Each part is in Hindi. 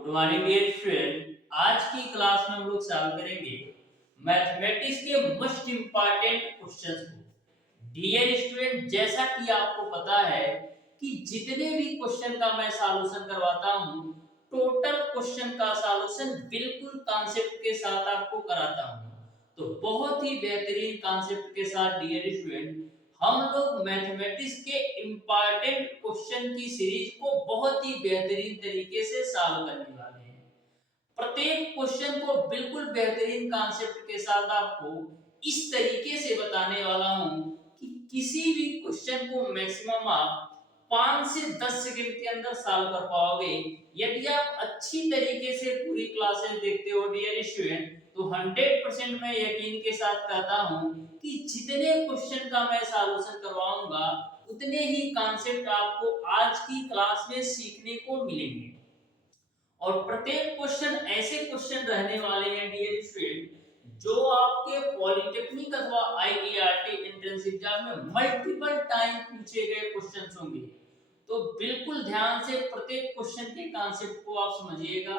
Good morning dear student. आज की क्लास में हम लोग सॉल्व करेंगे मैथमेटिक्स के मोस्ट इंपॉर्टेंट क्वेश्चंस को। डियर स्टूडेंट, जैसा कि आपको पता है कि जितने भी क्वेश्चन का मैं सॉल्यूशन करवाता हूँ, टोटल क्वेश्चन का सॉल्यूशन बिल्कुल कॉन्सेप्ट के साथ आपको कराता हूँ। तो बहुत ही बेहतरीन कॉन्सेप्ट के साथ डियर स्टूडेंट हम लोग मैथमेटिक्स के इम्पॉर्टेंट क्वेश्चन की सीरीज को बहुत ही बेहतरीन तरीके से सॉल्व करने वाले हैं। प्रत्येक क्वेश्चन को बिल्कुल बेहतरीन कॉन्सेप्ट के साथ आपको इस तरीके से बताने वाला हूं कि किसी भी क्वेश्चन को मैक्सिमम आप 5 से 10 सेकंड के अंदर सॉल्व कर पाओगे। यदि आप अच्छी तरीके से पूरी क्लासेस देखते हो डियर स्टूडेंट, तो 100% मैं यकीन के साथ कहता हूं कि जितने क्वेश्चन का मैं सॉल्यूशन करवाऊंगा उतने ही कॉन्सेप्ट आपको आज की क्लास में सीखने को मिलेंगे। और प्रत्येक क्वेश्चन ऐसे क्वेश्चन रहने वाले हैं डियर स्टूडेंट, जो आपके पॉलिटेक्निक अथवा आईईआरटी एंट्रेंस एग्जाम में मल्टीपल टाइम पूछे गए क्वेश्चंस होंगे। तो बिल्कुल ध्यान से प्रत्येक क्वेश्चन के कॉन्सेप्ट को आप समझिएगा।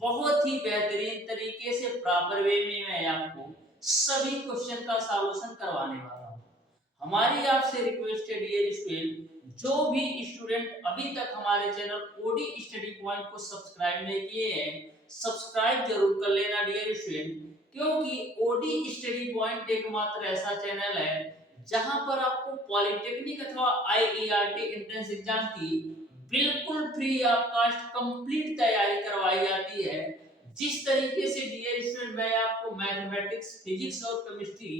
बहुत ही बेहतरीन तरीके से प्रॉपर वे में मैं आपको सभी क्वेश्चन का सॉल्यूशन करवाने वाला हूं। हमारी आपसे रिक्वेस्ट है डियर स्टूडेंट, जो भी स्टूडेंट अभी तक हमारे चैनल ओडी स्टडी पॉइंट को सब्सक्राइब नहीं किए हैं, सब्सक्राइब जरूर कर लेना डियर स्टूडेंट, क्योंकि ओडी स्टडी पॉइंट एकमात्र ऐसा चैनल है जहां पर आपको पॉलिटेक्निक अथवा आईईआरटी एंट्रेंस एग्जाम की बिल्कुल फ्री ऑफ कॉस्ट कंप्लीट तैयारी करवाई जाती है। जिस तरीके से डियर स्टूडेंट मैं आपको मैथमेटिक्स, फिजिक्स और केमिस्ट्री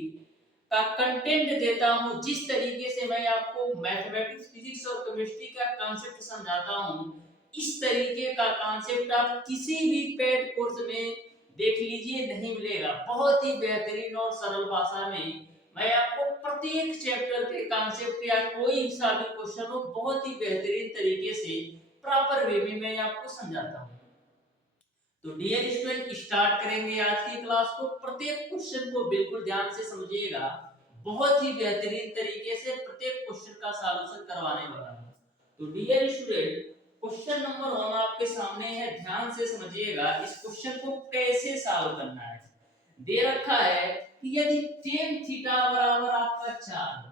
का कंटेंट देता हूं, जिस तरीके से मैं आपको मैथमेटिक्स, फिजिक्स और केमिस्ट्री का कॉन्सेप्ट समझाता हूं, इस तरीके का कॉन्सेप्ट आप किसी भी पेड कोर्स में देख लीजिए नहीं मिलेगा। बहुत ही बेहतरीन और सरल भाषा में मैं आपको प्रत्येक चैप्टर के कॉन्सेप्ट या कोई सा भी क्वेश्चन हो बहुत ही बेहतरीन तरीके से प्रॉपर वे में मैं आपको समझाता हूं। तो डियर स्टूडेंट, स्टार्ट करेंगे आज की क्लास को। प्रत्येक क्वेश्चन को बिल्कुल ध्यान से समझिएगा। बहुत ही बेहतरीन तरीके से प्रत्येक क्वेश्चन का सॉल्यूशन करवाने वाला हूं। तो डियर स्टूडेंट, क्वेश्चन नंबर 1 आपके सामने है, ध्यान से समझिएगा। इस क्वेश्चन को कैसे सॉल्व करना है। दे रखा है कि यदि tan थीटा बराबर आपका 4 हो।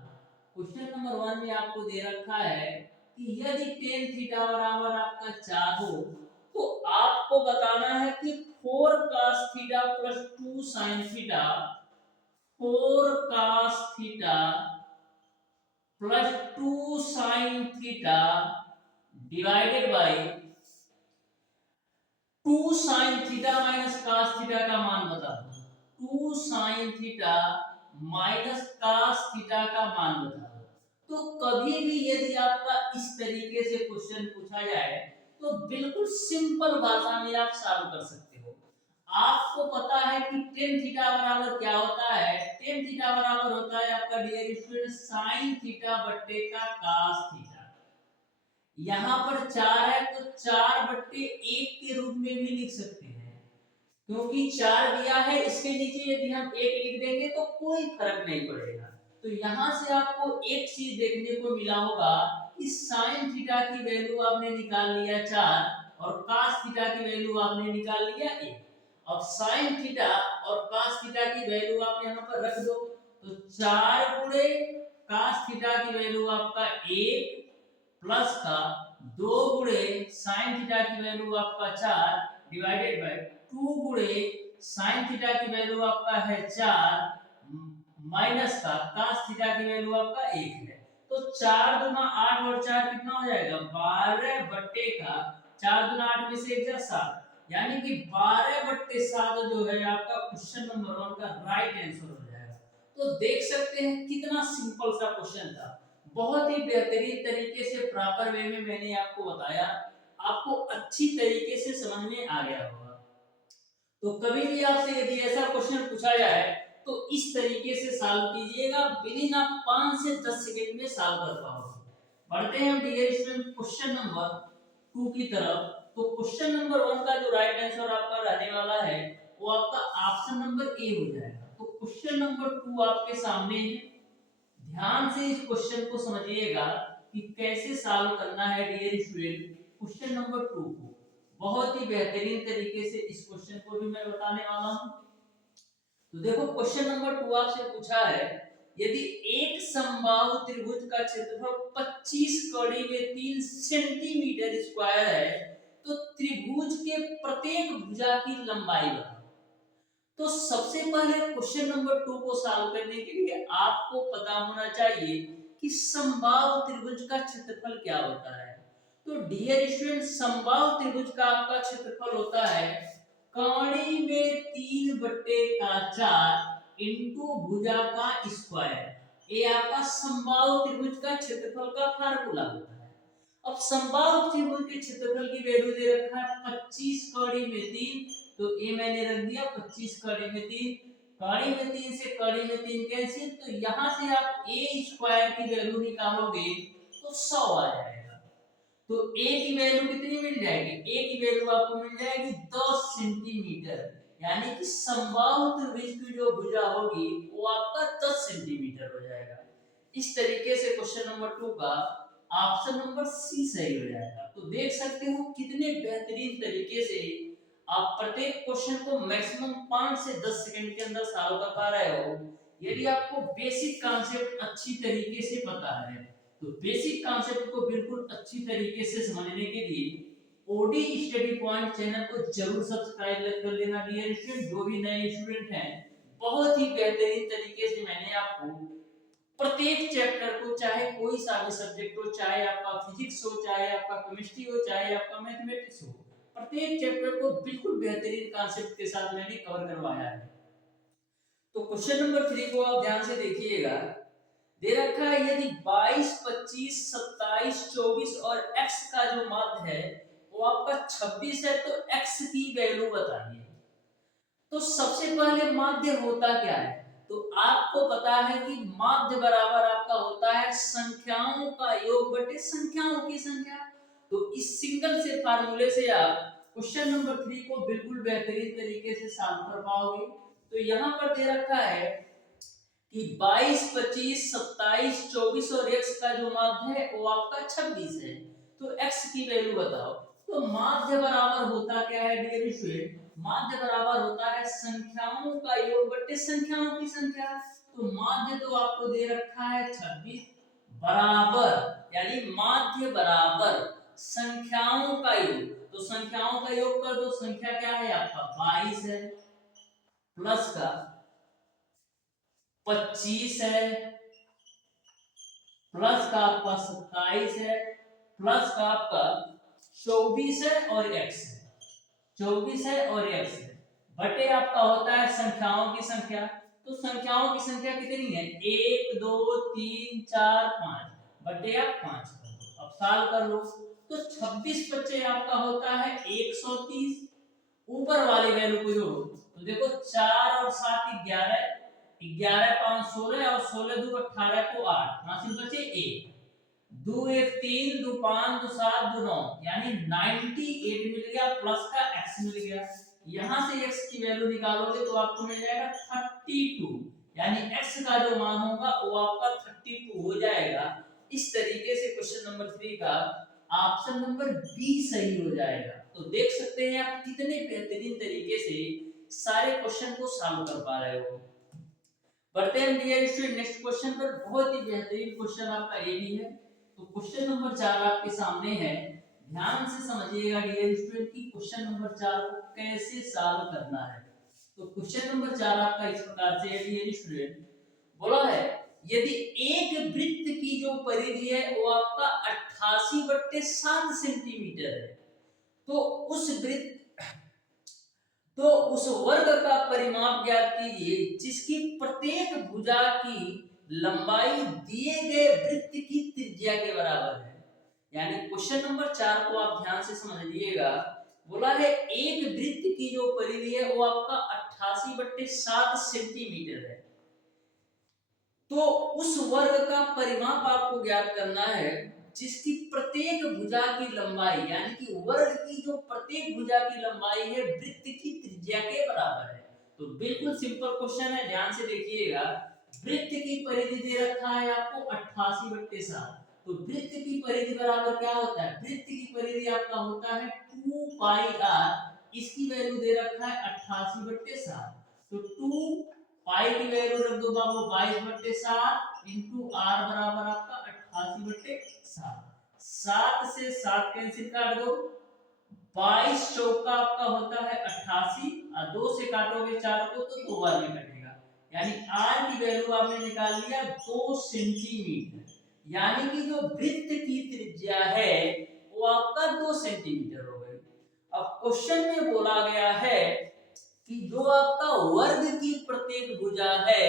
क्वेश्चन नंबर 1 में आपको दे रखा है कि यदि tan थीटा बराबर आपका 4 हो, तो आपको बताना है कि 4 cos theta plus 2 sin theta, 4 cos theta plus 2 sin theta divided by 2 sin theta minus cos theta का मान बता दो। 2 sin theta minus cos theta का मान बता दो। तो कभी भी यदि आपका इस तरीके से क्वेश्चन पूछा जाए तो बिल्कुल सिंपल भाषा में आप सॉल्व कर सकते हो। आपको पता है कि tan थीटा बराबर क्या होता है। tan थीटा बराबर होता है आपका डियर स्टूडेंट sin थीटा बट्टे का cos थीटा। यहाँ पर 4 है तो 4/1 के रूप में भी लिख सकते हैं, क्योंकि 4 दिया है, इसके नीचे यदि हम 1 लिख देंगे तो कोई फर्क नहीं पड़ेगा। तो यहाँ से आपको एक चीज देखने को मिला होगा कि sin थीटा की वैल्यू आपने निकाल लिया 4 और cos थीटा की वैल्यू आपने निकाल लिया 1। अब sin थीटा और cos थीटा की वैल्यू आप यहाँ पर रख दो, तो 4 गुणे cos थीटा की वैल्यू आपका 1 प्लस का 2 गुणे sin थीटा की वैल्यू आपका 4 डिवाइडेड बाय 2 गुणे sin थीटा की वैल्यू आपका है 4 माइनस का cos थीटा की वैल्यू आपका 1 है। तो 4 दूना 8 और 4 कितना हो जाएगा 12 बट्टे का 4 दूना 8 में से 1 जा 7, यानी कि 12/7 जो है आपका क्वेश्चन नंबर 1 का राइट आंसर हो जाएगा। तो देख सकते हैं कितना सिंपल सा क्वेश्चन था। बहुत ही बेहतरीन तरीके से प्रॉपर वे में मैंने आपको बताया, आपको अच्छी तरीके से समझ में आ गया होगा। तो कभी भी आपसे यदि ऐसा क्वेश्चन पूछा जाए तो इस तरीके से सॉल्व कीजिएगा, विदिन आप 5 से 10 सेकंड में सॉल्व कर पाओगे। बढ़ते हैं डियर स्टूडेंट क्वेश्चन नंबर 2 की तरफ। तो क्वेश्चन नंबर 1 का जो राइट आंसर आपका रहने वाला है वो आपका ऑप्शन नंबर ए हो जाएगा। तो क्वेश्चन नंबर 2 आपके सामने है, ध्यान से इस क्वेश्चन को समझिएगा कि कैसे सॉल्व करना है डियर स्टूडेंट क्वेश्चन नंबर 2 को। बहुत ही बेहतरीन तरीके से इस क्वेश्चन को भी मैं बताने वाला हूं। तो देखो क्वेश्चन नंबर 2 आपसे पूछा है, यदि एक समबाहु त्रिभुज का क्षेत्रफल 25 कड़ी में 3 सेंटीमीटर स्क्वायर है तो त्रिभुज के प्रत्येक भुजा की लंबाई बताओ। तो सबसे पहले क्वेश्चन नंबर 2 को सॉल्व करने के लिए आपको पता होना चाहिए कि समबाहु त्रिभुज का क्षेत्रफल क्या होता है। तो डियर स्टूडेंट, समबाहु त्रिभुज का आपका क्षेत्रफल होता है कड़ी में 3/4 इंटू भुजा का स्क्वायर। ये आपका समबाहु त्रिभुज का क्षेत्रफल का फार्मूला होता है। अब समबाहु त्रिभुज के क्षेत्रफल की वैल्यू दे रखा है 25 कड़ी में 3, तो ये मैंने रख दिया 25 कड़ी में 3, कड़ी में 3 से कड़ी में 3 कैंसिल, तो यहां से आप a स्क्वायर की वैल्यू निकालोगे तो 100 आ जाएगा। तो a की वैल्यू कितनी मिल जाएगी? a की वैल्यू आपको मिल जाएगी 10 सेंटीमीटर, यानी कि समबाहु त्रिभुज की जो भुजा होगी वो आपका 10 सेंटीमीटर हो जाएगा। इस तरीके से क्वेश्चन नंबर 2 का ऑप्शन नंबर सी सही हो जाएगा। तो देख सकते हो कितने बेहतरीन तरीके से आप प्रत्येक क्वेश्चन को मैक्सिमम 5 से 10 सेकंड के अंदर सॉल्व कर पा रहे हो। यदि आपको बेसिक कॉन्सेप्ट अच्छी तरीके से पता है तो बेसिक कॉन्सेप्ट को बिल्कुल अच्छी तरीके से समझने के लिए ओडी स्टडी पॉइंट चैनल को जरूर सब्सक्राइब कर लेना डियर स्टूडेंट। जो भी नए स्टूडेंट हैं, बहुत ही बेहतरीन तरीके से मैंने आपको प्रत्येक चैप्टर को, चाहे कोई सा भी सब्जेक्ट हो, चाहे आपका फिजिक्स हो, चाहे आपका केमिस्ट्री हो, चाहे आपका मैथमेटिक्स हो, प्रत्येक चैप्टर को बिल्कुल बेहतरीन कॉन्सेप्ट के साथ मैंने कवर करवाया है। तो क्वेश्चन नंबर 3 को आप ध्यान से देखिएगा। दे रखा है यदि 22, 25, 27, 24 और x का जो माध्य है वो आपका 26 है तो x की वैल्यू बताइए। तो सबसे पहले माध्य होता क्या है? तो आपको पता है कि माध्य बराबर आपका होता है संख्याओं का योग बटे संख्याओं की संख्या। तो इस सिंगल से फार्मूले से आप क्वेश्चन नंबर 3 को बिल्कुल बेहतरीन तरीके से सॉल्व कर पाओगे। तो यहाँ पर दे रखा है कि 22, 25, 27, 24 और x का जो माध्य है वो आपका 26 है, तो x की वैल्यू बताओ। तो माध्य बराबर होता क्या है डियर स्टूडेंट? माध्य बराबर होता है संख्याओं का योग बटे संख्याओं की संख्या। तो माध्य तो आपको दे रखा है 26 बराबर, यानी माध्य बराबर संख्याओं का योग। तो संख्याओं का योग कर दो, संख्या क्या है आपका 22 है, प्लस का 25 है, प्लस का आपका 27 है, प्लस का आपका 24 है और x है, 24 है और x है, बटे आपका होता है संख्याओं की संख्या। तो संख्याओं की संख्या कितनी है? 1 2 3 4 5 बटे आप 5 कर दो। अब सॉल्व कर लो तो 26 बच्चे आपका होता है 130, ऊपर वाली वैल्यू को जोड़ो तो देखो 4 और 7 11, 11 5 16 और 16 2 18 को 8, हासिल बचे 1, 2 1 3, 2 5, 2 7, 2 9, यानी 98 मिल गया, प्लस का x मिल गया। यहां से x की वैल्यू निकालोगे तो आपको मिल जाएगा 32, यानी x का जो मान होगा वो आपका 32 हो जाएगा। इस तरीके से क्वेश्चन नंबर 3 का ऑप्शन नंबर बी सही हो जाएगा। तो देख सकते हैं आप कितने बेहतरीन तरीके से सारे क्वेश्चन को सॉल्व कर पा रहे हो। बढ़ते हैं डियर स्टूडेंट नेक्स्ट क्वेश्चन पर। बहुत ही बेहतरीन क्वेश्चन आपका ये भी है। तो क्वेश्चन नंबर 4 आपके सामने है, ध्यान से समझिएगा डियर स्टूडेंट कि क्वेश्चन नंबर 4 को कैसे सॉल्व करना है। तो क्वेश्चन नंबर 4 आपका इस प्रकार से है डियर स्टूडेंट, बोला है यदि एक वृत्त की जो परिधि है वो आपका 88/7 सेंटीमीटर है तो उस वर्ग का परिमाप ज्ञात कीजिए जिसकी प्रत्येक भुजा की लंबाई दिए गए वृत्त की त्रिज्या के बराबर है। यानी क्वेश्चन नंबर 4 को आप ध्यान से समझिएगा। बोला है एक वृत्त की जो परिधि है वो आपका 88/7 सेंटीमीटर है, तो उस वर्ग का परिमाप आपको ज्ञात करना है जिसकी प्रत्येक भुजा की लंबाई, यानी कि वर्ग की जो प्रत्येक भुजा की लंबाई है वृत्त की त्रिज्या के बराबर है। तो बिल्कुल सिंपल क्वेश्चन है, ध्यान से देखिएगा। वृत्त की परिधि दे रखा है आपको 88/7, तो वृत्त की परिधि बराबर क्या होता है, वृत्त की परिधि आपका होता है 2 पाई r, इसकी वैल्यू दे रखा है 88/7, तो 2 पाई की वैल्यू रख दो बाबू 22/7 इंटू आर बराबर आपका 88/7, 7 से 7 कैंसिल काट दो, 22 चौका आपका होता है 88, और 2 से काटोगे 4 को तो 2 बार में कटेगा, यानी r की वैल्यू आपने निकाल लिया 2 सेंटीमीटर, यानी कि जो वृत्त की त्रिज्या है वो आपका 2 सेंटीमीटर हो गई। अब क्वेश्चन में बोला गया है कि जो आपका वर्ग की प्रत्येक भुजा है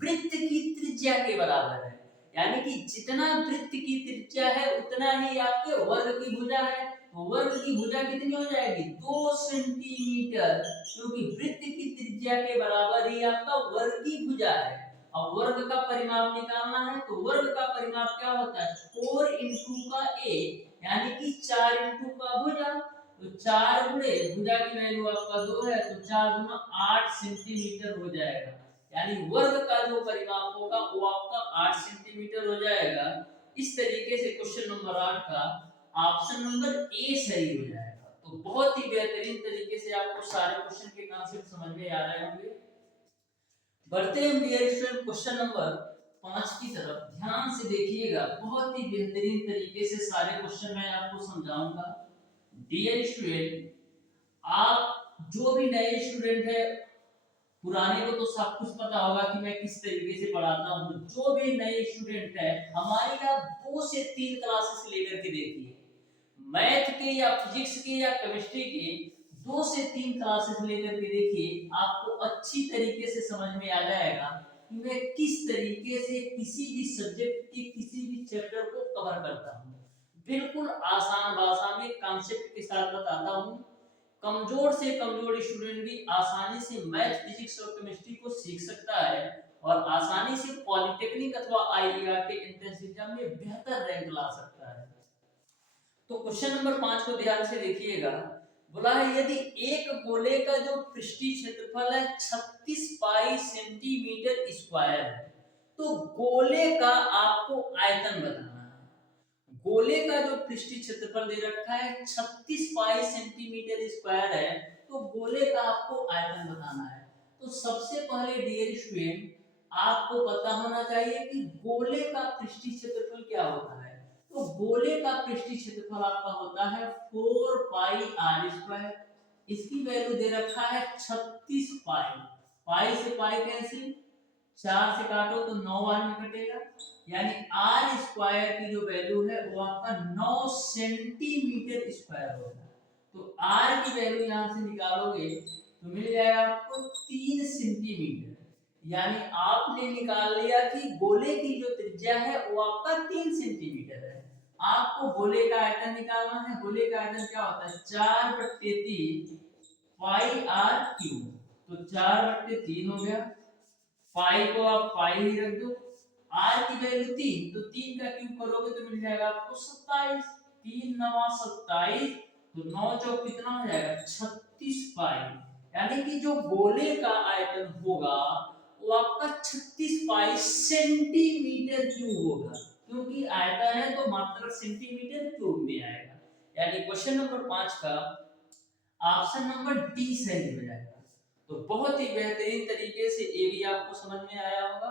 वृत्त की त्रिज्या के बराबर है, यानी कि जितना वृत्त की त्रिज्या है उतना ही आपके वर्ग की भुजा है, तो वर्ग की भुजा कितनी हो जाएगी 2 सेंटीमीटर, क्योंकि वृत्त की त्रिज्या के बराबर ही आपका वर्ग की भुजा है। अब वर्ग का परिमाप निकालना है, तो वर्ग का परिमाप क्या होता है 4 इंटू का a, यानी कि 4 इंटू का भुजा, तो 4 गुणे भुजा की वैल्यू आपका 2 है, तो 4 गुना 8 सेंटीमीटर हो जाएगा, यानी वर्ग का जो परिमाप होगा वो आपका 8 सेंटीमीटर हो जाएगा। इस तरीके से क्वेश्चन नंबर 8 का ऑप्शन नंबर ए सही हो जाएगा। तो बहुत ही बेहतरीन तरीके से आपको सारे क्वेश्चन के कॉन्सेप्ट समझ में आ रहे होंगे। बढ़ते हैं डियर स्टूडेंट क्वेश्चन नंबर 5 की तरफ, ध्यान से देखिएगा, बहुत ही बेहतरीन तरीके से सारे क्वेश्चन मैं आपको समझाऊंगा। डियर स्टूडेंट, आप जो भी नए स्टूडेंट है, पुराने को तो सब कुछ पता होगा कि मैं किस तरीके से पढ़ाता हूँ, जो भी नए स्टूडेंट है हमारी आप 2 से 3 क्लासेस लेकर के देखिए, मैथ के या फिजिक्स के या केमिस्ट्री के 2 से 3 क्लासेस लेकर के देखिए, आपको अच्छी तरीके से समझ में आ जाएगा कि मैं किस तरीके से किसी भी सब्जेक्ट के किसी भी चैप्टर को कवर करता हूँ। बिल्कुल आसान भाषा में कॉन्सेप्ट के साथ बताता हूँ, कमजोर से कमजोर स्टूडेंट भी आसानी से मैथ फिजिक्स और केमिस्ट्री को सीख सकता है और आसानी से पॉलिटेक्निक अथवा आईआईटी एंट्रेंस एग्जाम में बेहतर रैंक ला सकता है। तो क्वेश्चन नंबर 5 को ध्यान से देखिएगा, बोला है यदि एक गोले का जो पृष्ठीय क्षेत्रफल है 36 पाई सेंटीमीटर स्क्वायर है, तो गोले का आपको आयतन बताना है। गोले का जो पृष्ठीय क्षेत्रफल दे रखा है 36 पाई सेंटीमीटर स्क्वायर है, तो गोले का आपको आयतन बताना है। तो सबसे पहले डियर स्टूडेंट आपको पता होना चाहिए कि गोले का पृष्ठीय क्षेत्रफल क्या होता है। तो गोले का पृष्ठीय क्षेत्रफल आपका होता है 4 पाई आर स्क्वायर, इसकी वैल्यू दे रखा है 36 पाई, पाई से पाई कैंसिल, 4 से काटो तो 9 बार में कटेगा, यानी आर स्क्वायर की जो वैल्यू है वो आपका 9 सेंटीमीटर स्क्वायर होगा। तो आर की वैल्यू यहां से निकालोगे तो मिल जाएगा आपको 3 सेंटीमीटर, यानी आपने निकाल लिया कि गोले की जो त्रिज्या है वो आपका 3 सेंटीमीटर है। आपको गोले का आयतन निकालना है, गोले का आयतन क्या होता है 4/3 पाई आर क्यूब, तो 4/3 हो गया, पाई को आप पाई ही रख दो, आर की वैल्यू 3, तो 3 का क्यूब करोगे तो मिल जाएगा आपको 27, 3 9 27, तो 9 चौक कितना हो जाएगा 36 पाई, यानी कि जो गोले का आयतन होगा वो आपका 36 पाई सेंटीमीटर क्यूब होगा, क्योंकि आयतन है तो मात्रक सेंटीमीटर क्यूब में आएगा, यानी क्वेश्चन नंबर 5 का ऑप्शन नंबर डी सही हो जाएगा। तो बहुत ही बेहतरीन तरीके से ये भी आपको समझ में आया होगा।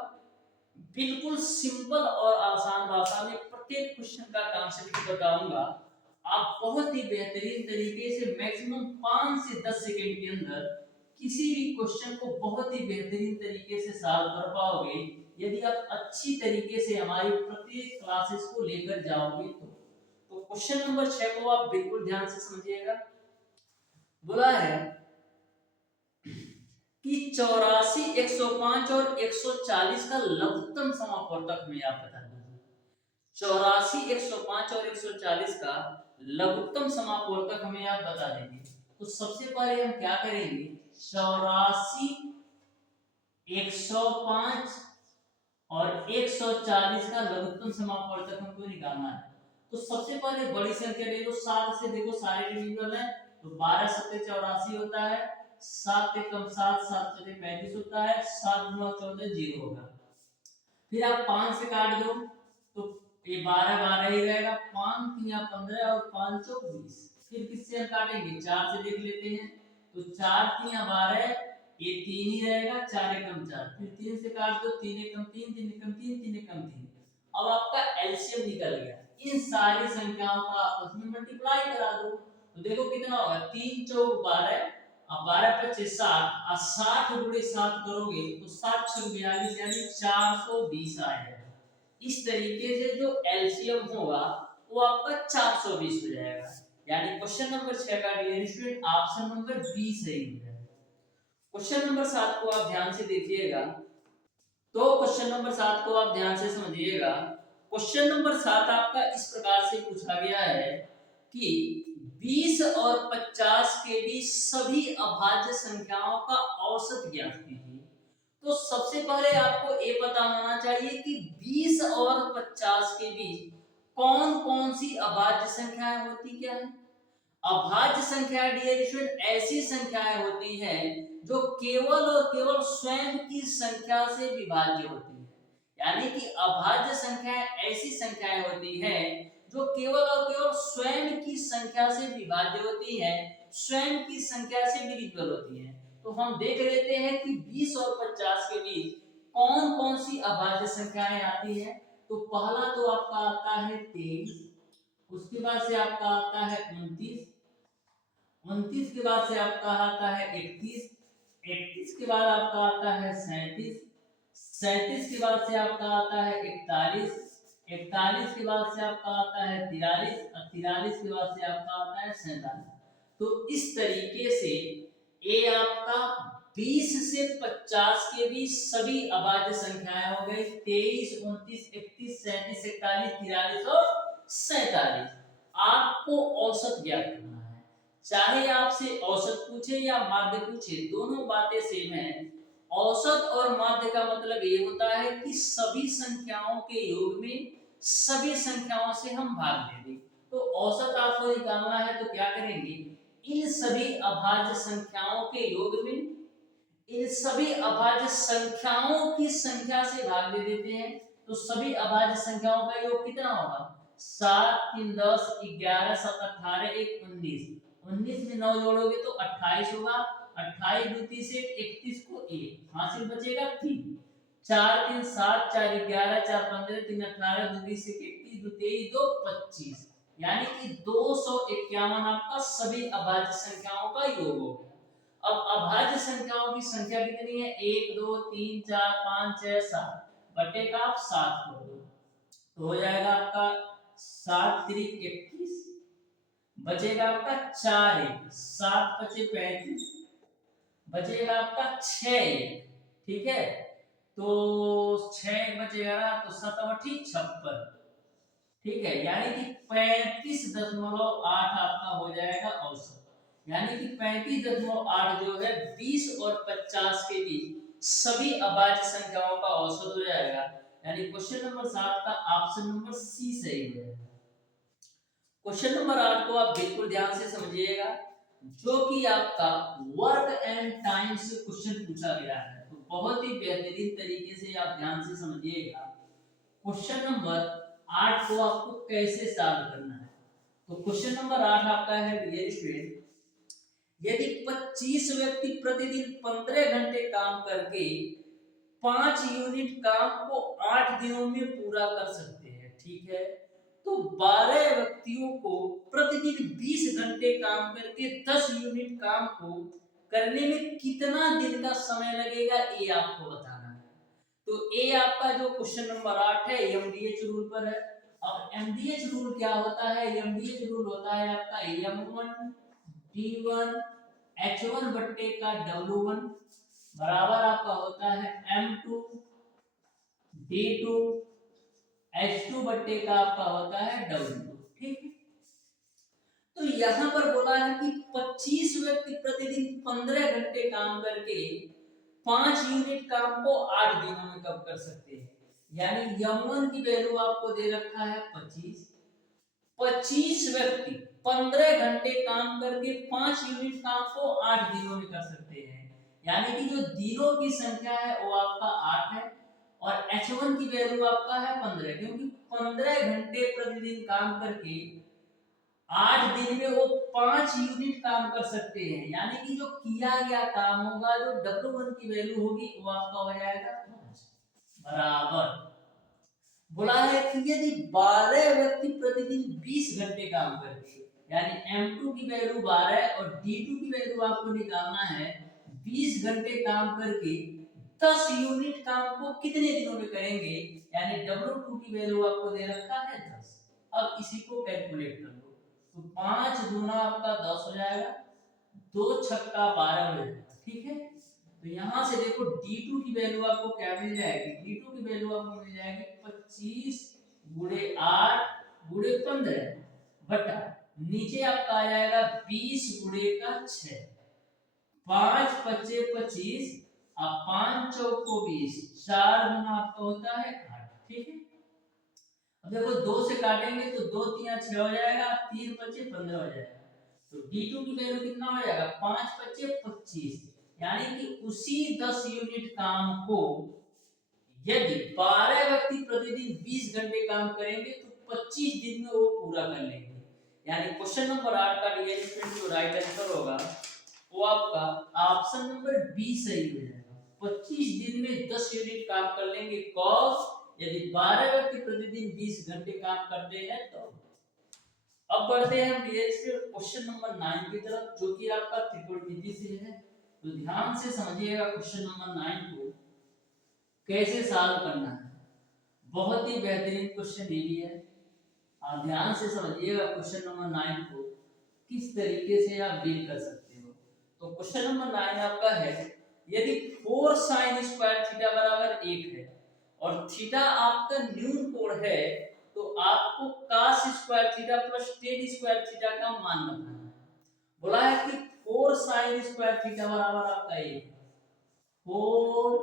बिल्कुल सिंपल और आसान भाषा में प्रत्येक क्वेश्चन का कॉन्सेप्ट बताऊंगा, आप बहुत ही बेहतरीन तरीके से मैक्सिमम 5 से 10 सेकंड के अंदर किसी भी क्वेश्चन को बहुत ही बेहतरीन तरीके से सॉल्व कर पाओगे यदि आप अच्छी तरीके से हमारी प्रत्येक क्लासेस को लेकर जाओगे तो क्वेश्चन नंबर 6 को आप बिल्कुल ध्यान से समझिएगा। बोला है कि 84, 105 और 140 का लघुत्तम समापवर्तक में आप बता दीजिए। 84, 105 और 140 का लघुत्तम समापवर्तक हमें आप बता दीजिए। तो सबसे पहले हम क्या करेंगे, 84, 105 और 140 का लघुत्तम समापवर्तक हमको निकालना है। तो सबसे पहले बड़ी संख्या ले लो, 7 से देखो सारे डिविजिबल है, तो 12 7 84 होता है, 7 कम 7 7 चौके 35 होता है, 7 9 14 0 होगा। फिर आप 5 से काट दो तो ये 12 12 ही रहेगा, 5 3 15 और 5 चौक 20। फिर किससे हम काटेंगे, 4 से देख लेते हैं। तो 4 3 12, ये 3 ही रहेगा, 4 एकम 4, फिर 3 से काट दो, 3 एकम 3, 3 एकम 3, 3 एकम 3। अब आपका एलसीएम निकल गया। इन सारी संख्याओं का आपस में मल्टीप्लाई करा दो, तो देखो कितना होगा, 3 चौक 12, अब 12 25 60, और 60 गुणे 7 करोगे तो 7 छक 42, यानी 420 आएगा। इस तरीके से जो एलसीएम होगा वो आपका 420 हो जाएगा। यानी क्वेश्चन नंबर 6 का dear student option number B सही हो जाएगा। क्वेश्चन नंबर 7 को आप ध्यान से देखिएगा। तो क्वेश्चन नंबर 7 को आप ध्यान से समझिएगा। क्वेश्चन नंबर 7 आपका इस प्रकार से पूछा गया है कि 20 और 50 के बीच सभी अभाज्य संख्याओं का औसत ज्ञात कीजिए। तो सबसे पहले आपको ये पता होना चाहिए कि 20 और 50 के बीच कौन कौन सी अभाज्य संख्याएं होती क्या है। अभाज्य संख्या डियर स्टूडेंट ऐसी संख्याएं होती हैं जो केवल और केवल स्वयं की संख्या से विभाज्य होती है। यानी कि अभाज्य संख्याएं ऐसी संख्याएं होती हैं जो केवल और केवल स्वयं की संख्या से विभाज्य होती हैं, स्वयं की संख्या से डिविजिबल होती हैं। तो हम देख लेते हैं कि 20 और 50 के बीच कौन कौन सी अभाज्य संख्याएं आती है। तो पहला तो आपका आता है 23, उसके बाद से आपका आता है 29, 29 के बाद से आपका आता है 31, 31 के बाद आपका आता है 37, 37 के बाद से आपका आता है 41, 41 के बाद से आपका आता है 43, और 43 के बाद से आपका आता है 47। तो इस तरीके से ये आपका 20 से 50 के बीच सभी अभाज्य संख्याएं हो गई, 23, 29, 31, 37, 41, 43 और 47। आपको औसत ज्ञात करना है। चाहे आपसे औसत पूछे या माध्य पूछे, दोनों बातें सेम है। औसत और माध्य का मतलब ये होता है कि सभी संख्याओं के योग में सभी संख्याओं से हम भाग ले दें। तो औसत आपको निकालना है तो क्या करेंगे, इन सभी अभाज्य संख्याओं के योग में इन सभी अभाज्य संख्याओं की संख्या से भाग दे देते हैं। तो सभी अभाज्य संख्याओं का योग कितना होगा, 7 3 10 11 7 18 1 19, 19 में 9 जोड़ोगे तो 28 होगा, 28 2 30 से 31 को 1 हासिल बचेगा 3, 4 3 7 4 11 4 15 3 18 2 20 से 31 2 23 2 25, यानी कि 251 आपका सभी अभाज्य संख्याओं का योग होगा। अब अभाज्य संख्याओं की संख्या कितनी है, 1 2 3 4 5 6 7, बटे का आप 7 कर दो तो हो जाएगा आपका 7 3 21, बचेगा आपका 4 1, 7 5 35, बचेगा आपका 6 ठीक है। तो 6 बचेगा ना, तो 7 8 56 ठीक है, यानी कि 35.8 आपका हो जाएगा औसत। यानी कि 35.8 जो है 20 और 50 के बीच सभी अभाज्य संख्याओं का औसत हो जाएगा। यानी क्वेश्चन नंबर 7 का ऑप्शन नंबर सी सही हो जाएगा। क्वेश्चन नंबर 8 को आप बिल्कुल ध्यान से समझिएगा, जो कि आपका वर्क एंड टाइम से क्वेश्चन पूछा गया है। तो बहुत ही बेहतरीन तरीके से आप ध्यान से समझिएगा। क्वेश्चन नंबर 8 को आपको कैसे सॉल्व करना है। तो क्वेश्चन नंबर 8 आपका है डियर स्टूडेंट, यदि 25 व्यक्ति प्रतिदिन 15 घंटे काम करके 5 यूनिट काम को 8 दिनों में पूरा कर सकते हैं, ठीक है, तो 12 व्यक्तियों को प्रतिदिन 20 घंटे काम करके 10 यूनिट काम को करने में कितना दिन का समय लगेगा, ये आपको बताना है। तो ये आपका जो क्वेश्चन नंबर 8 है एमडीएच रूल पर है। अब एमडीएच रूल क्या होता है, एमडीएच रूल होता है आपका m1 d1 h1 बट्टे का w1 बराबर आपका होता है m2 d2 h2 बट्टे का आपका होता है w2, ठीक है। तो यहां पर बोला है कि 25 व्यक्ति प्रतिदिन 15 घंटे काम करके 5 यूनिट काम को 8 दिनों में कब कर सकते हैं। यानी m1 की वैल्यू आपको दे रखा है 25, 25 व्यक्ति 15 घंटे काम करके 5 यूनिट काम को 8 दिनों में कर सकते हैं। यानी कि जो दिनों की संख्या है वो आपका 8 है, और h1 की वैल्यू आपका है 15, क्योंकि 15 घंटे प्रतिदिन काम करके 8 दिन में वो 5 यूनिट काम कर सकते हैं, यानी कि जो किया गया काम होगा, जो W1 की वैल्यू होगी वो आपका हो जाएगा 5 बराबर। बोला है कि यदि 12 व्यक्ति प्रतिदिन 20 घंटे काम करते हैं, यानी M2 की वैल्यू 12 और D2 की वैल्यू आपको निकालना है, 20 घंटे काम करके 10 यूनिट काम को कितने दिनों में करेंगे, यानी W2 की वैल्यू आपको दे रखा है 10। अब इसी को कैलकुलेट कर लो, तो 5 दूना आपका 10 हो जाएगा, 2 छक्का 12 हो जाएगा, ठीक है। तो यहाँ से देखो D2 की वैल्यू आपको क्या मिल जाएगी, D2 की वैल्यू आपको मिल जाएगी 25 गुणे 8 गुणे 15 बटा नीचे आपका आ जाएगा 20 गुणे का 6, 5 पच्चे 25 और 5 चौको 20, 4 गुना आपका होता है 8, ठीक है। अब देखो 2 से काटेंगे तो 2 3 6 हो जाएगा, 3 पच्चे 15 हो जाएगा, तो D2 की वैल्यू कितना हो जाएगा, 5 पच्चे 25, यानी कि उसी 10 यूनिट काम को यदि 12 व्यक्ति प्रतिदिन 20 घंटे काम करेंगे तो 25 दिन में वो पूरा कर लेंगे, यानी क्वेश्चन नंबर 8 का डियर स्टूडेंट जो राइट आंसर होगा वो आपका ऑप्शन नंबर बी सही हो जाएगा। 25 दिन में 10 यूनिट काम कर लेंगे, कॉज यदि 12 व्यक्ति प्रतिदिन 20 घंटे काम करते हैं तो। अब बढ़ते हैं डियर स्टूडेंट क्वेश्चन नंबर 9 की तरफ, जो कि आपका त्रिकोणमिति से है। तो ध्यान से समझिएगा क्वेश्चन नंबर 9 को कैसे सॉल्व करना है, बहुत ही बेहतरीन क्वेश्चन ये भी है। आप ध्यान से समझिएगा क्वेश्चन नंबर 9 को किस तरीके से आप डील कर सकते हो। तो क्वेश्चन नंबर 9 आपका है, यदि 4 sin स्क्वायर थीटा बराबर 1 है और थीटा आपका न्यून कोण है, तो आपको cos square theta plus tan square theta का मान बताना है। बोला है कि 4 sin स्क्वायर थीटा बराबर आपका 1 है, 4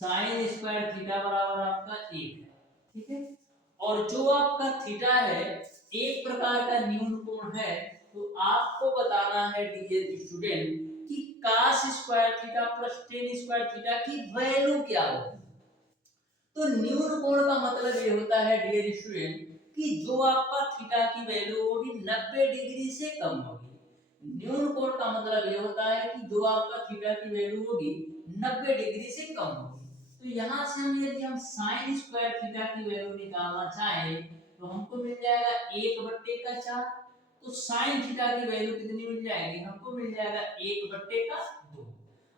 sin स्क्वायर थीटा बराबर आपका 1 है, ठीक है। और जो आपका थीटा है एक प्रकार का न्यून कोण है, तो आपको बताना है डियर स्टूडेंट कि cos square theta plus tan square theta की वैल्यू क्या होगी। तो न्यून कोण का मतलब ये होता है डियर स्टूडेंट कि जो आपका थीटा की वैल्यू होगी 90 डिग्री से कम होगी। न्यून कोण का मतलब ये होता है कि जो आपका थीटा की वैल्यू होगी 90 डिग्री से कम होगी। तो यहाँ से हम यदि हम sin स्क्वायर थीटा की वैल्यू निकालना चाहें तो हमको मिल जाएगा 1/4। तो sin थीटा की वैल्यू कितनी मिल जाएगी, हमको मिल जाएगा 1/2।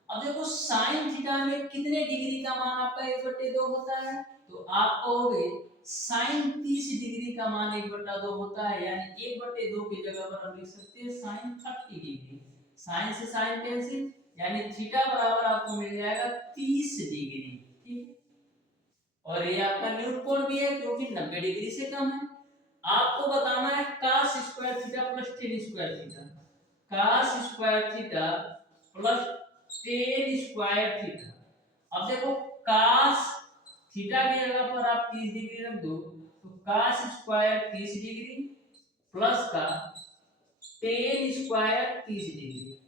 अब देखो sin थीटा में कितने डिग्री का मान आपका 1/2 होता है, तो आप कहोगे sin 30 डिग्री का मान 1/2 होता है, यानी 1/2 की जगह पर हम लिख सकते हैं sin 30 डिग्री। sin से sin कैंसिल, यानी थीटा बराबर आपको मिल जाएगा 30 डिग्री, ठीक। और ये आपका न्यून कोण भी है क्योंकि 90 डिग्री से कम है। आपको बताना है cos square theta plus tan square theta, cos square theta plus tan square theta. अब देखो cos थीटा की जगह पर आप 30 डिग्री रख दो, तो cos स्क्वायर 30 डिग्री प्लस का tan स्क्वायर 30 डिग्री,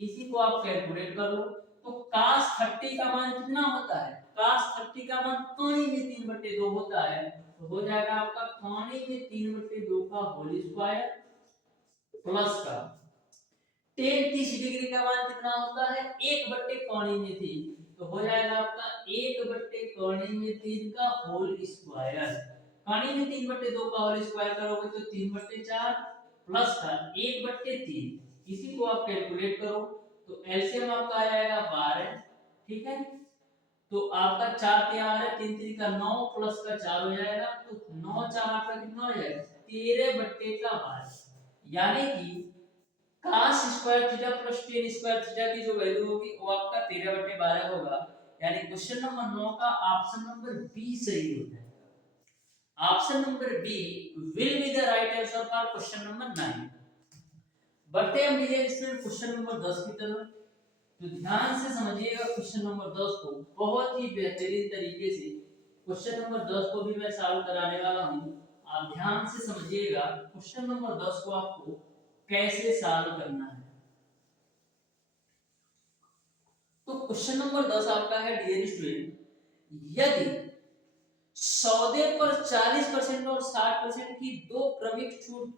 इसी को आप कैलकुलेट कर लो। तो cos 30 का मान कितना होता है, cos 30 का मान कौणी में 3/2 होता है, तो हो जाएगा आपका कौणी में 3/2 का होल स्क्वायर प्लस का tan 30 डिग्री का मान कितना होता है 1/कौणी में 3, तो हो जाएगा आपका 1/कौणी में 3 का होल स्क्वायर। कौणी में 3/2 का होल स्क्वायर करोगे तो 3/4 प्लस का 1/3, इसी को आप कैलकुलेट करो तो एलसीएम आपका आ जाएगा 12, ठीक है। तो आपका 4 3 है, 3 3 का 9 प्लस का 4 हो जाएगा, तो 9 4 आपका कितना हो जाएगा 13/12, यानी कि cos square theta plus tan square theta की जो वैल्यू होगी वो आपका 13/12 होगा, यानी क्वेश्चन नंबर 9 का ऑप्शन नंबर बी सही हो जाएगा। Option number B will be the right answer for question number 9। बढ़ते हैं डियर स्टूडेंट क्वेश्चन नंबर 10 की तरफ। तो ध्यान से समझिएगा क्वेश्चन नंबर 10 को, बहुत ही बेहतरीन तरीके से क्वेश्चन नंबर 10 को भी मैं सॉल्व कराने वाला हूं। आप ध्यान से समझिएगा क्वेश्चन नंबर 10 को आपको कैसे सॉल्व करना है। तो क्वेश्चन नंबर 10 आपका है डियर स्टूडेंट, यदि सौदे पर 40% और 60% की दो क्रमिक छूट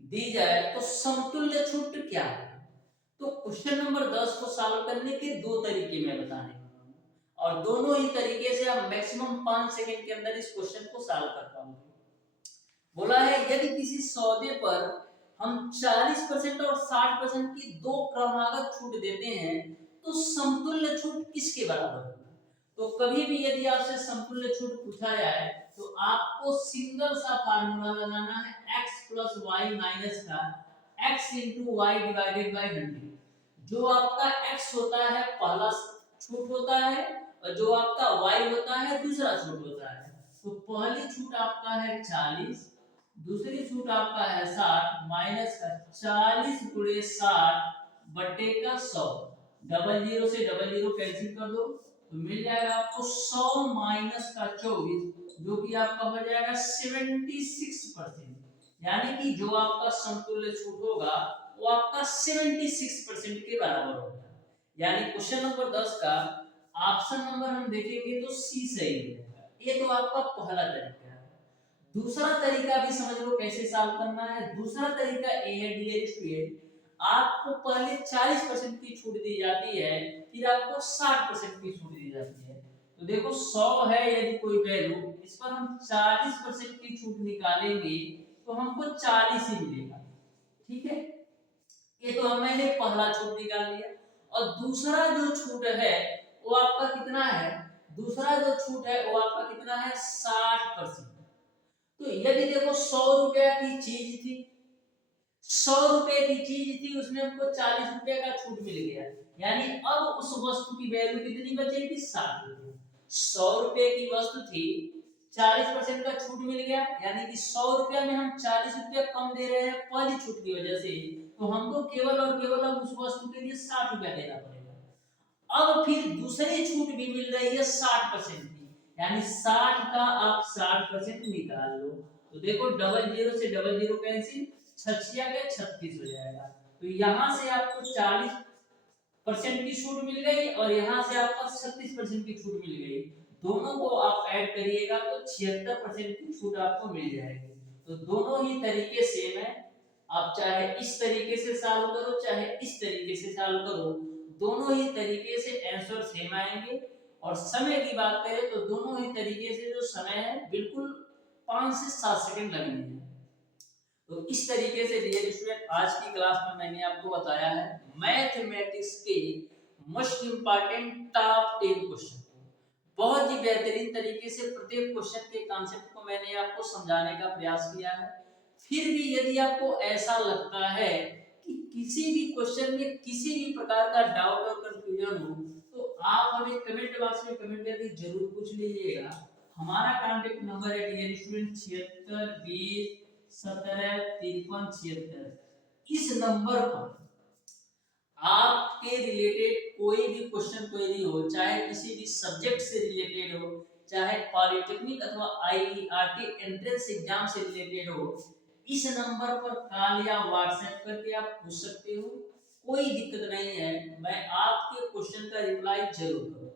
दी जाए तो समतुल्य छूट क्या है? तो क्वेश्चन नंबर 10 को सॉल्व करने के दो तरीके मैं बताने वाला हूं, और दोनों ही तरीके से आप मैक्सिमम 5 सेकंड के अंदर इस क्वेश्चन को सॉल्व कर पाओगे। बोला है यदि किसी सौदे पर हम 40% और 60% की दो क्रमागत छूट देते हैं तो समतुल्य छूट किसके बराबर होगा? तो कभी भी यदि आपसे समतुल्य छूट पूछा जाए तो आपको सिंगल सा फार्मूला लगाना है x प्लस वाई माइनस का x into y divided by 100। जो आपका x होता है पहला छूट होता है और जो आपका y होता है दूसरा छूट होता है। तो पहली छूट आपका है 40, दूसरी छूट आपका है 60 माइनस का 40 गुणे 60 बटे का 100। डबल जीरो से डबल जीरो कैंसिल कर दो तो मिल जाएगा आपको 100 माइनस का 24 जो कि आपका हो जाएगा 76%। यानी कि जो आपका समतुल्य छूट होगा वो आपका 76% के बराबर होगा। यानी क्वेश्चन नंबर 10 का ऑप्शन नंबर हम देखेंगे तो सी सही हो जाएगा। ये तो आपका पहला तरीका है। दूसरा तरीका भी समझ लो कैसे सॉल्व करना है। दूसरा तरीका ए है डियर स्टूडेंट, आपको पहले 40% की छूट दी जाती है फिर आपको 60% की छूट दी जाती है। तो देखो 100 है यदि कोई वैल्यू, इस पर हम 40% की छूट निकालेंगे तो हमको 40 ही मिलेगा। ठीक है, ये तो मैंने पहला छूट निकाल लिया। और दूसरा जो छूट है वो आपका कितना है? दूसरा जो छूट है वो आपका कितना है? 60%। तो यदि देखो 100 रुपया की चीज थी, 100 रुपए की चीज थी, उसमें हमको 40 रुपए का छूट मिल गया, यानी अब उस वस्तु की वैल्यू कितनी बचेगी? 60 रुपए। 100 रुपए की वस्तु थी, 40% का छूट मिल गया, यानी कि 100 रुपया में हम 40 रुपया कम दे रहे हैं पहली छूट की वजह से, तो हमको केवल और केवल अब उस वस्तु के लिए 60 रुपया देना पड़ेगा। अब फिर दूसरी छूट भी मिल रही है 60% की, यानी 60 का आप 60% निकाल लो। तो देखो डबल जीरो से डबल जीरो कैंसिल, 6 के 36 हो जाएगा। तो यहाँ से आपको 40% की छूट मिल गई और यहाँ से आपको 36% की छूट मिल गई। दोनों को आप ऐड करिएगा तो 76% की छूट आपको मिल जाएगी। तो दोनों ही तरीके सेम है, आप चाहे इस तरीके से सॉल्व करो चाहे इस तरीके से सॉल्व करो, दोनों ही तरीके से आंसर सेम आएंगे। और समय की बात करें तो दोनों ही तरीके से जो समय है बिल्कुल 5 से 7 सेकंड लगेंगे। तो इस तरीके से डियर स्टूडेंट आज की क्लास में मैंने आपको बताया है मैथमेटिक्स के मोस्ट इंपॉर्टेंट टॉप 10 क्वेश्चन। बहुत ही बेहतरीन तरीके से प्रत्येक क्वेश्चन के कॉन्सेप्ट को मैंने आपको समझाने का प्रयास किया है। फिर भी यदि आपको ऐसा लगता है कि किसी भी क्वेश्चन में किसी भी प्रकार का डाउट और कंफ्यूजन हो तो आप हमें कमेंट बॉक्स में कमेंट करके जरूर पूछ लीजिएगा। हमारा कांटेक्ट नंबर है डियर स्टूडेंट 76 20 17 53 76। इस नंबर पर आपके रिलेटेड कोई भी क्वेश्चन क्वेरी हो, चाहे किसी भी सब्जेक्ट से रिलेटेड हो, चाहे पॉलिटेक्निक अथवा आईईआरटी एंट्रेंस एग्जाम से रिलेटेड हो, इस नंबर पर कॉल या व्हाट्सएप करके आप पूछ सकते हो। कोई दिक्कत नहीं है, मैं आपके क्वेश्चन का रिप्लाई जरूर करूंगा।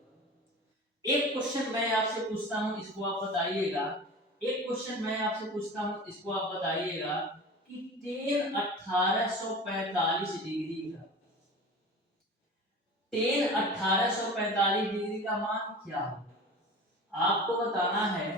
एक क्वेश्चन मैं आपसे पूछता हूं, इसको आप बताइएगा। एक क्वेश्चन मैं आपसे पूछता हूं, इसको आप बताइएगा कि टेन 1845 डिग्री का 1845 डिग्री का मान क्या हो? आपको बताना है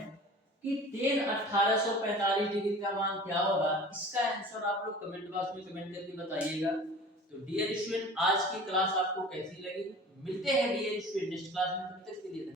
कि 1845 डिग्री का मान क्या होगा। इसका आंसर आप लोग कमेंट बॉक्स में कमेंट करके बताइएगा। तो डियर स्टूडेंट आज की क्लास आपको कैसी लगी? मिलते हैं डियर स्टूडेंट नेक्स्ट क्लास में, तब तक के लिए